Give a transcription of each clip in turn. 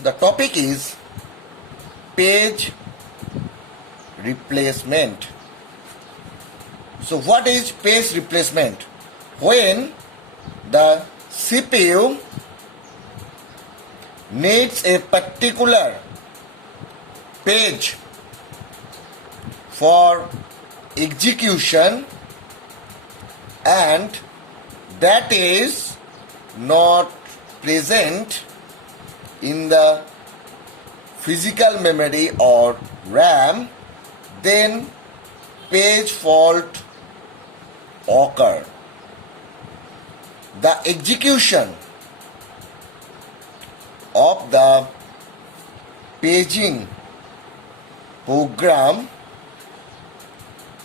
The topic is page replacement. So what is page replacement? When the CPU needs a particular page for execution and that is not present in the physical memory or RAM, then page fault occur. The execution of the paging program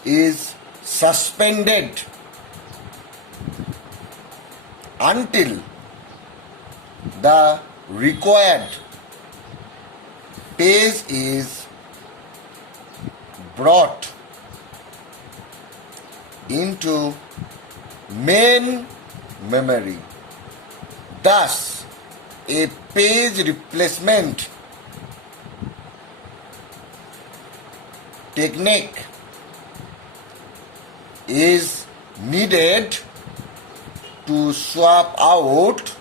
is suspended until the required page is brought into main memory. Thus, a page replacement technique is needed to swap out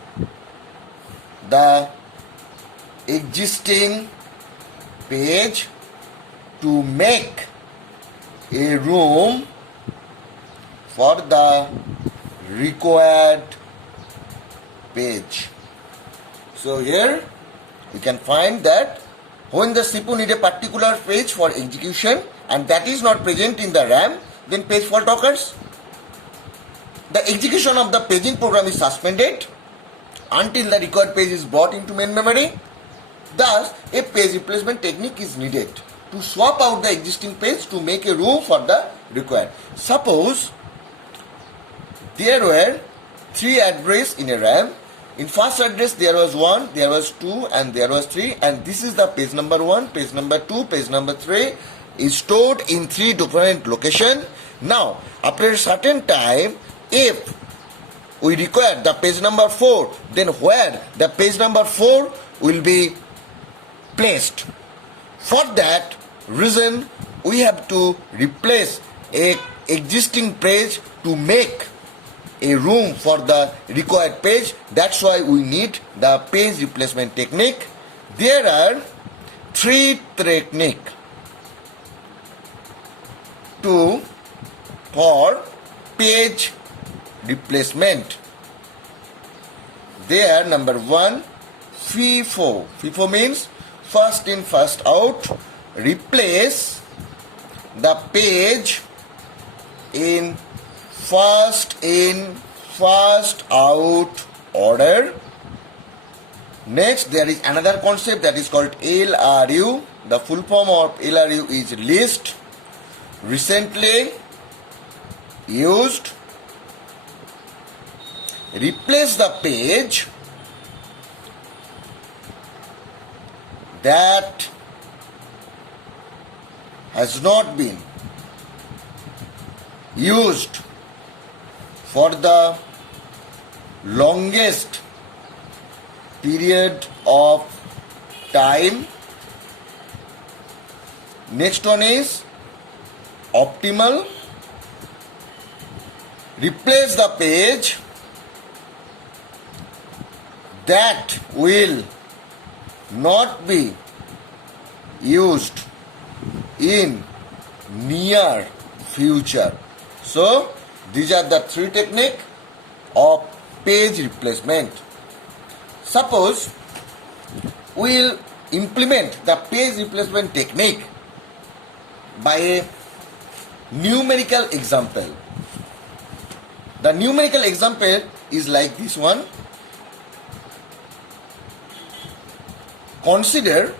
the existing page to make a room for the required page. So here we can find that when the CPU need a particular page for execution and that is not present in the RAM, then page fault occurs. The execution of the paging program is suspended until the required page is brought into main memory. Thus, a page replacement technique is needed to swap out the existing page to make a room for the required. Suppose there were 3 addresses in a RAM. In first address there was 1, there was 2 and there was 3, and this is the page number 1, page number 2, page number 3 is stored in 3 different locations. Now, after a certain time, if we require the page number 4, then where the page number 4 will be placed. For that reason, we have to replace a existing page to make a room for the required page. That's why we need the page replacement technique. There are 3 techniques for page replacement. They are number 1, FIFO. FIFO means first in, first out. Replace the page in, first out order. Next, there is another concept that is called LRU. The full form of LRU is least recently used. Replace the page that has not been used for the longest period of time. Next one is optimal. Replace the page that will not be used in near future. So these are the 3 techniques of page replacement. Suppose we will implement the page replacement technique by a numerical example. The numerical example is like this one. Consider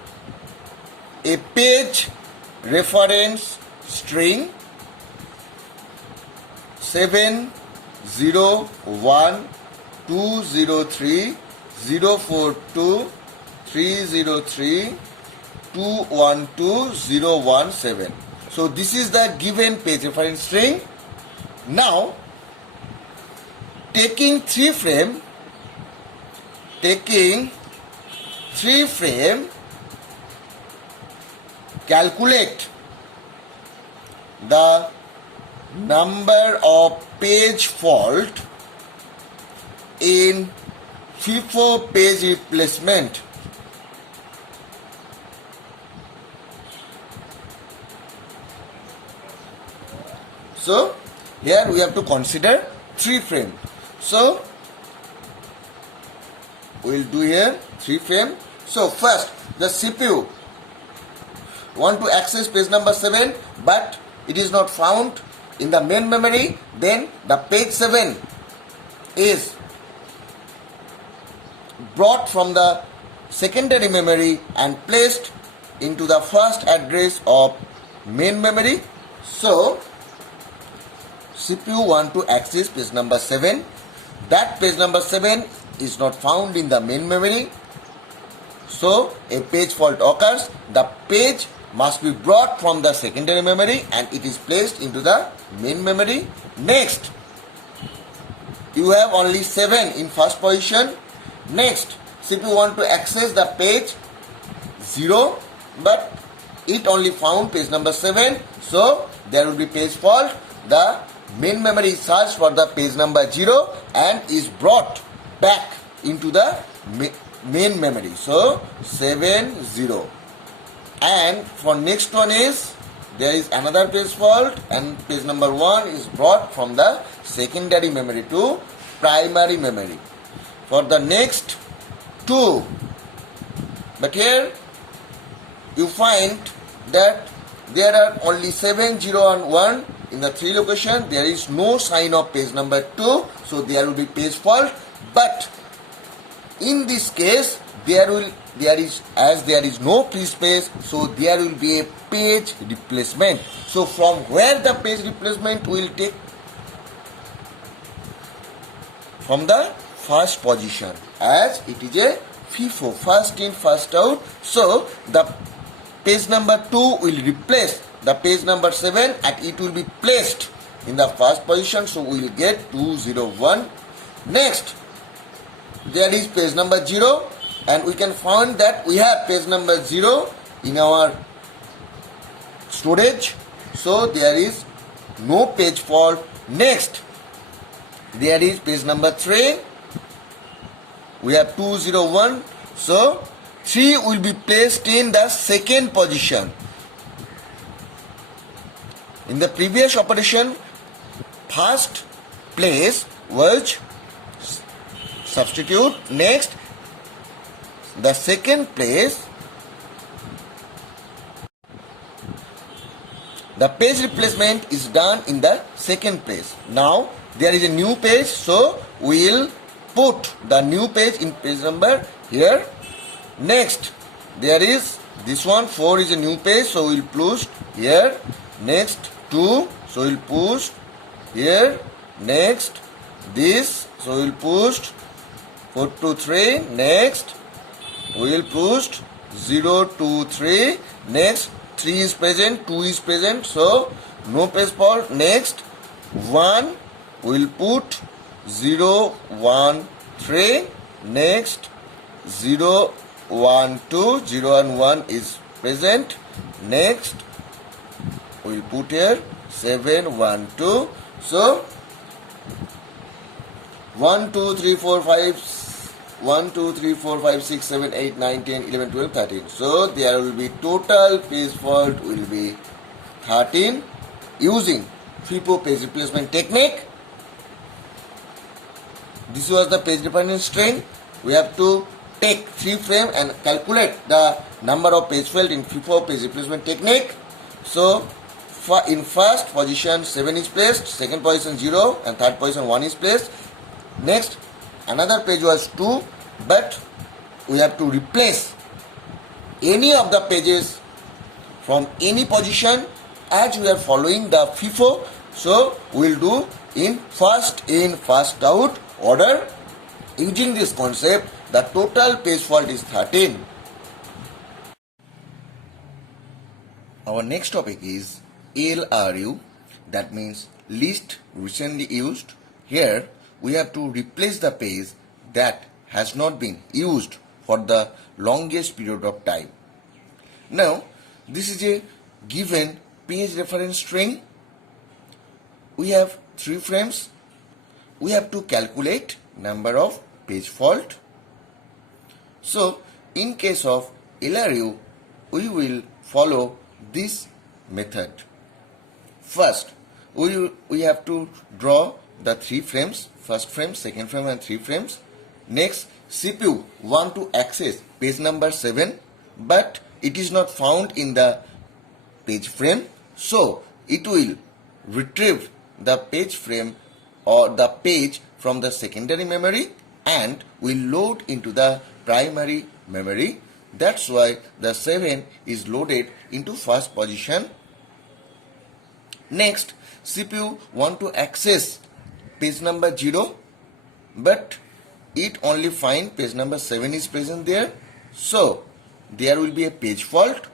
a page reference string 70120320303212017. So this is the given page reference string. Now taking 3 frame, taking 3 frame, calculate the number of page fault in FIFO page replacement. So here we have to consider 3 frame. So we will do here 3 frame. So first the CPU want to access page number 7, but it is not found in the main memory. Then the page 7 is brought from the secondary memory and placed into the first address of main memory. So CPU want to access page number 7. That page number 7 is not found in the main memory. So a page fault occurs. The page must be brought from the secondary memory and it is placed into the main memory. Next, you have only 7 in first position. Next, CPU want to access the page 0, but it only found page number 7. So there will be page fault. The main memory is searched for the page number 0 and is brought back into the main memory. So 7 0. And for next one is there is another page fault and page number 1 is brought from the secondary memory to primary memory. For the next 2, but here you find that there are only 7 0 and 1 in the 3 location. There is no sign of page number 2, so there will be page fault. But in this case there is no free space, so there will be a page replacement. So from where the page replacement will take? From the first position, as it is a FIFO, first in first out. So the page number 2 will replace the page number 7 and it will be placed in the first position. So we will get 2 0 1. Next, there is page number 0 and we can find that we have page number 0 in our storage. So there is no page fault. Next, there is page number 3. We have 2 0 1. So 3 will be placed in the second position. In the previous operation, first place was substitute. Next, the second place, the page replacement is done in the second place. Now there is a new page, so we will put the new page in page number here. Next, there is this one, 4 is a new page, so we will push here. Next, 2, so we will push here. Next, this, so we will push 4 2 3. Next, we will push 0 2 3. Next, 3 is present, 2 is present, so no page fault. Next, 1, we will put 0 1 3. Next, 0 1 2, 0 and 1 is present. Next, we will put here 7 1 2. So 1 2 3 4 5 1 2 3 4 5 6 7 8 9 10 11 12 13. So there will be total page fault will be 13 using FIFO page replacement technique. This was the page replacement string. We have to take 3 frame and calculate the number of page fault in FIFO page replacement technique. So in first position 7 is placed, second position 0 and third position 1 is placed. Next, another page was 2, but we have to replace any of the pages from any position as we are following the FIFO. So we will do in first out order. Using this concept, the total page fault is 13. Our next topic is LRU, that means least recently used. Here we have to replace the page that has not been used for for the longest period of time. Now, this is a given page reference string. We have 3 frames. We have to calculate number of page fault. So, in case of LRU, we will follow this method. First, we have to draw the 3 frames, first frame, second frame and 3 frames. Next, CPU want to access page number 7, but it is not found in the page frame. So, it will retrieve the page frame or the page from the secondary memory and will load into the primary memory. That's why the 7 is loaded into first position. Next, CPU want to access page number 0, but it only find page number 7 is present there. So, there will be a page fault.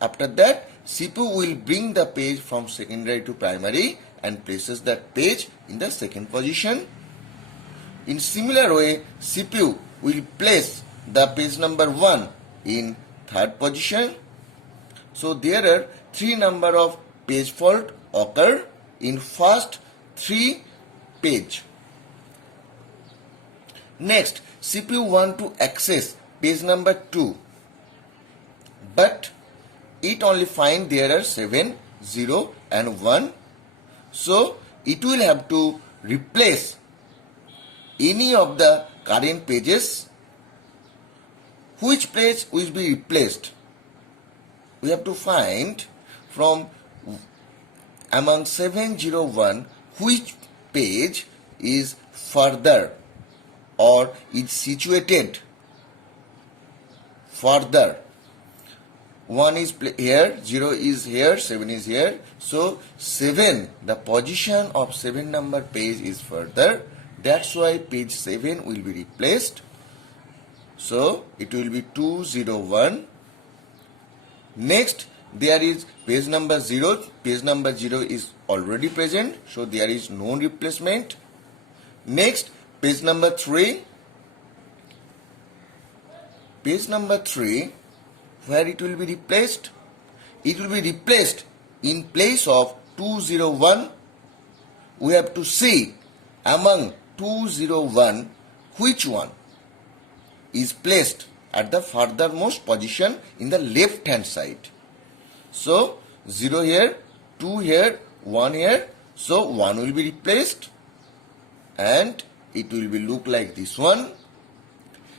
After that, CPU will bring the page from secondary to primary and places that page in the second position. In similar way, CPU will place the page number 1 in third position. So there are 3 number of page fault occur in first 3 page. Next, CPU want to access page number 2, but it only find there are 7, 0 and 1. So it will have to replace any of the current pages. Which page will be replaced? We have to find from among 701 which page is further or is situated further. 1 is here, 0 is here, 7 is here. So 7, the position of 7 number page is further. That's why page 7 will be replaced. So it will be 201. Next, there is page number 0. Page number 0 is already present, so there is no replacement. Next, page number 3. Page number 3, where it will be replaced? It will be replaced in place of 201. We have to see among 201 which one is placed at the furthermost position in the left hand side. So 0 here, 2 here, 1 here. So 1 will be replaced and it will be look like this one.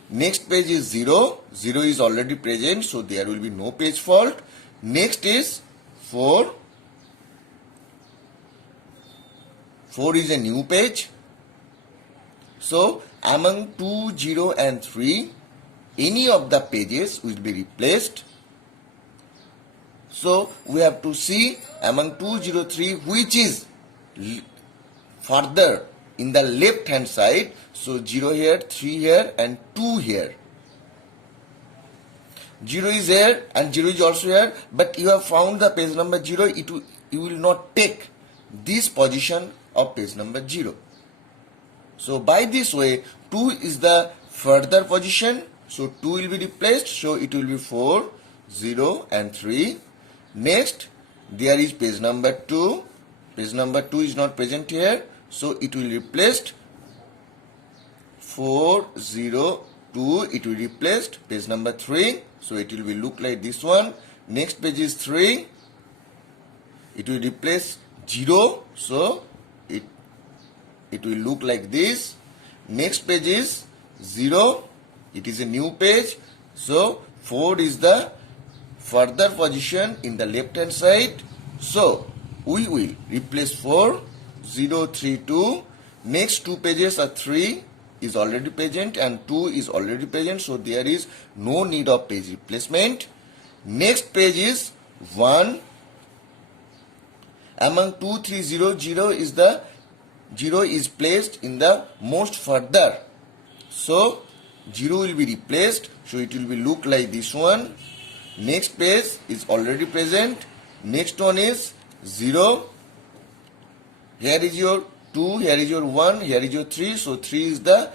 Next page is 0. 0 is already present, so there will be no page fault. Next is 4. 4 is a new page. So among 2, 0 and 3, any of the pages will be replaced. So we have to see among 203 which is further in the left hand side. So 0 here, 3 here and 2 here. 0 is here and 0 is also here, but you have found the page number 0, you will not take this position of page number 0. So by this way, 2 is the further position, so 2 will be replaced, so it will be 4, 0 and 3. Next, there is page number 2. Page number 2 is not present here, so it will be replaced 4, 0, 2. It will be replaced page number 3, so it will be look like this one. Next page is 3. It will replace 0, so it will look like this. Next page is 0. It is a new page, so 4 is the further position in the left hand side. So we will replace 4, 0, 3, 2. Next 2 pages are 3 is already present and 2 is already present, so there is no need of page replacement. Next page is 1. Among 2, 3, 0, 0 is the 0 is placed in the most further, so 0 will be replaced, so it will be look like this one. Next page is already present. Next one is 0. Here is your 2, here is your 1, here is your 3, so 3 is the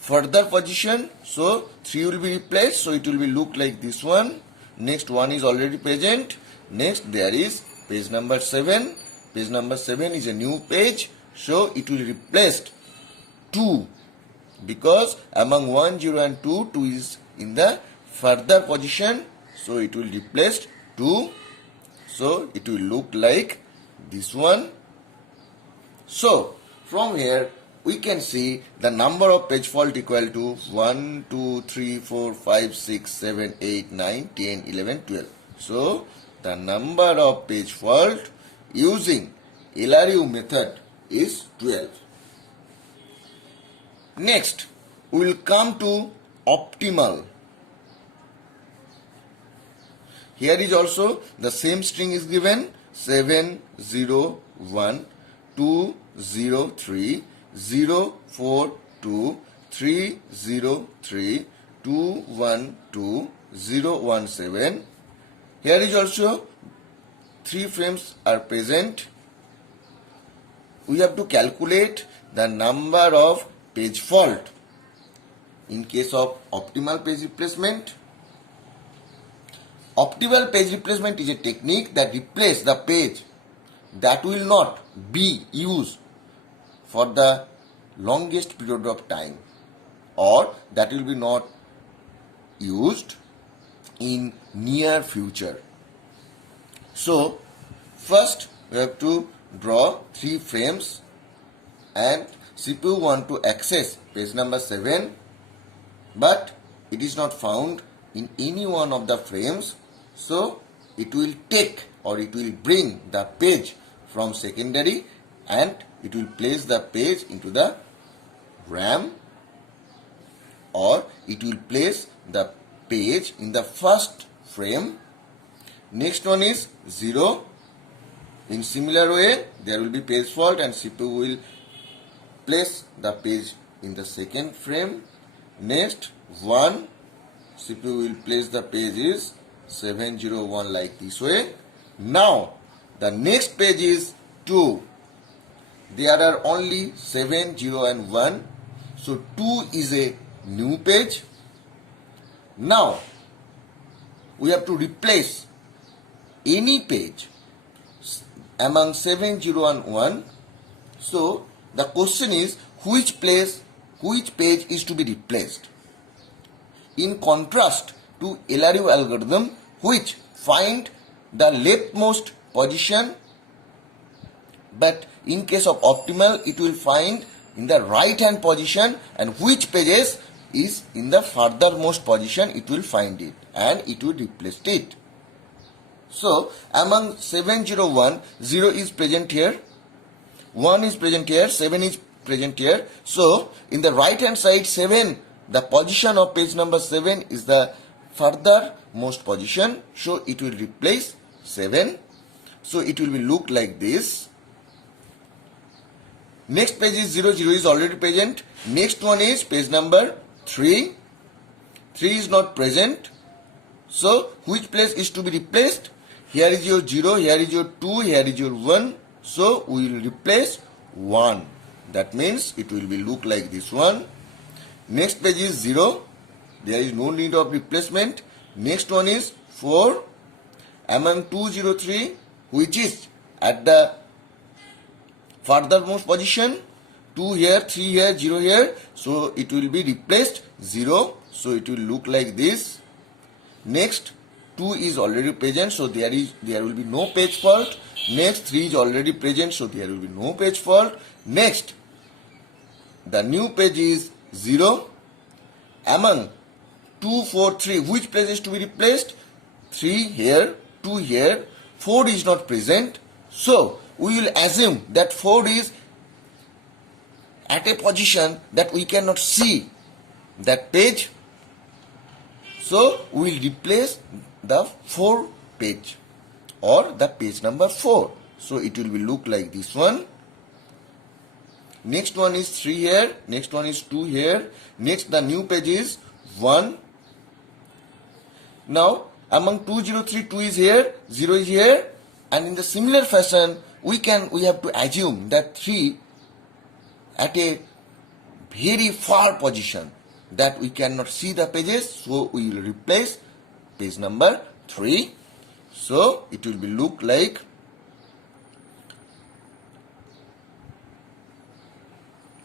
further position, so 3 will be replaced, so it will be look like this one. Next 1 is already present. Next there is page number 7. Page number 7 is a new page, so it will replace 2, because among 1, 0 and 2, 2 is in the further position, so it will replace 2. So it will look like this one. So from here we can see the number of page fault equal to 1, 2, 3, 4, 5, 6, 7, 8, 9, 10, 11, 12. So the number of page fault using LRU method is 12. Next, we will come to optimal. Here is also the same string is given 7, 0, 1, 2, 0, 3, 0, 4, 2, 3, 0, 3, 2, 1, 2, 0, 1, 7. Here is also 3 frames are present. We have to calculate the number of page fault in case of optimal page replacement. Optimal page replacement is a technique that replaces the page that will not be used for the longest period of time, or that will be not used in near future. So first we have to draw 3 frames, and CPU want to access page number 7, but it is not found in any one of the frames, so it will take or it will bring the page from secondary and it will place the page into the RAM, or it will place the page in the first frame. Next one is 0. In similar way, there will be page fault and CPU will place the page in the second frame. Next 1, CPU will place the page is 701 like this way. Now the next page is 2. There are only 7, 0 and 1. So 2 is a new page. Now we have to replace any page among 7, 0 and 1. So the question is which page is to be replaced. In contrast to LRU algorithm, which find the leftmost position, but in case of optimal it will find in the right hand position, and which pages is in the furthermost position it will find it and it will replace it. So among 7, 0, 1, 0 is present here, 1 is present here, 7 is present here. So in the right hand side 7, the position of page number 7 is the furthermost position, so it will replace 7. So it will be look like this. Next page is 0, 0 is already present. Next one is page number 3. 3 is not present. So which place is to be replaced? Here is your 0, here is your 2, here is your 1. So we will replace 1. That means it will be look like this one. Next page is 0. There is no need of replacement. Next one is 4. Among 203, which is at the furthermost position, 2 here, 3 here, 0 here. So it will be replaced 0. So it will look like this. Next 2 is already present, so there will be no page fault. Next 3 is already present, so there will be no page fault. Next the new page is 0. Among 2, 4, 3, which place is to be replaced? 3 here, 2 here, 4 is not present. So we will assume that 4 is at a position that we cannot see that page. So we will replace the 4 page or the page number 4. So it will be look like this one. Next one is 3 here, next one is 2 here. Next the new page is 1. Now among 203, 2 is here, 0 is here, and in the similar fashion we have to assume that 3 at a very far position that we cannot see the pages, so we will replace page number 3. So it will be look like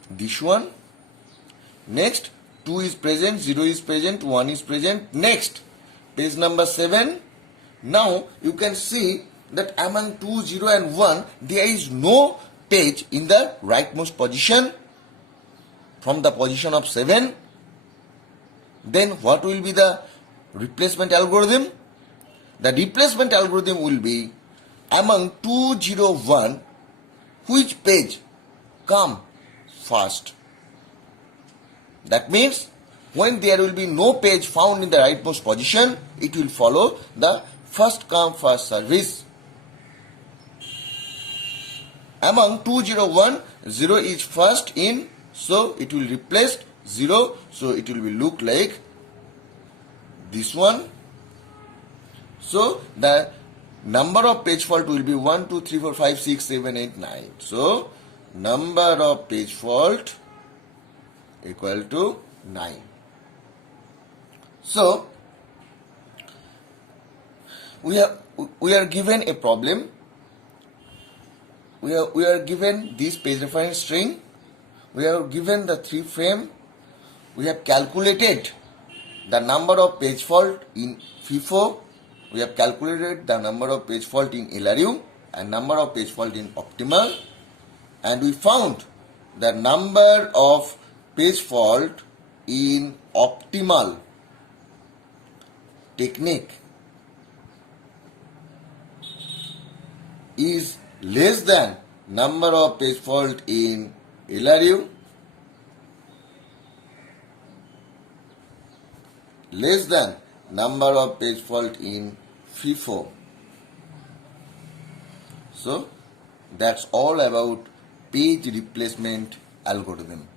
this one. Next, 2 is present, 0 is present, 1 is present. Next, page number 7. Now you can see that among 2, 0 and 1, there is no page in the rightmost position from the position of 7. Then what will be the replacement algorithm? The replacement algorithm will be among 2, 0, 1, which page come first? That means when there will be no page found in the rightmost position, it will follow the first come first service. Among 2, 0, 1, 0 is first in, so it will replace 0, so it will be look like this one. So the number of page fault will be 1, 2, 3, 4, 5, 6, 7, 8, 9. So number of page fault equal to 9. So we are given a problem. We are given this page reference string. We are given the 3 frame. We have calculated the number of page fault in FIFO. We have calculated the number of page fault in LRU and number of page fault in optimal, and we found the number of page fault in optimal technique is less than number of page fault in LRU, less than number of page fault in FIFO. So that's all about page replacement algorithm.